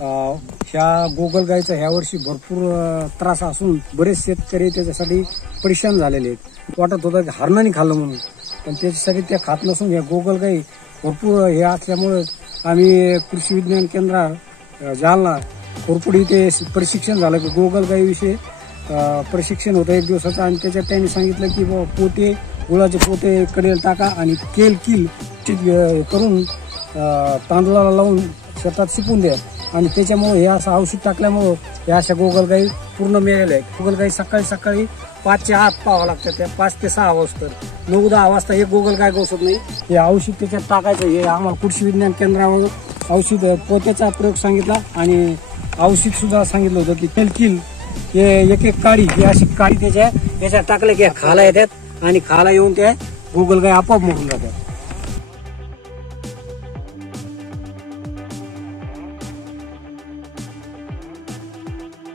ह्या गोगलगायीचा ह्या वर्षी भरपूर त्रास असून बरेच शेतकरी त्याच्यासाठी परेशान झालेले आहेत। वाटत होतं की हरणाने खाल्लं म्हणून, पण त्याच्यासाठी ते खात नसून ह्या गोगलगायी भरपूर हे असल्यामुळे आम्ही कृषी विज्ञान केंद्र जालना कोरपुड इथे प्रशिक्षण झालं की गोगलगायीविषयी प्रशिक्षण होतं 1 दिवसाचं। आणि त्याच्यात त्यांनी सांगितलं की पोते, गुळाचे पोते कडेल टाका आणि किल करून तांदूळाला लावून शेतात शिपून द्या, आणि त्याच्यामुळे हे असं औषध टाकल्यामुळं या अशा गोगलगायी पूर्ण मेलेल्या आहेत। गोगलगायी सकाळी 5च्या आत पाहावं लागतं, त्या 5 ते 6 वाजता, 9-10 वाजता एक गोगलगाय गोसत नाही। हे औषध त्याच्यात टाकायचं, हे आम्हाला कृषी विज्ञान केंद्रावर औषध पोत्याचा प्रयोग सांगितला आणि औषध सुद्धा सांगितलं होतं की किल हे एक काडी, ही अशी काडी याच्यात टाकलं की खाला येतात आणि खाला येऊन त्या गोगलगाय आपोआप मरून जातात।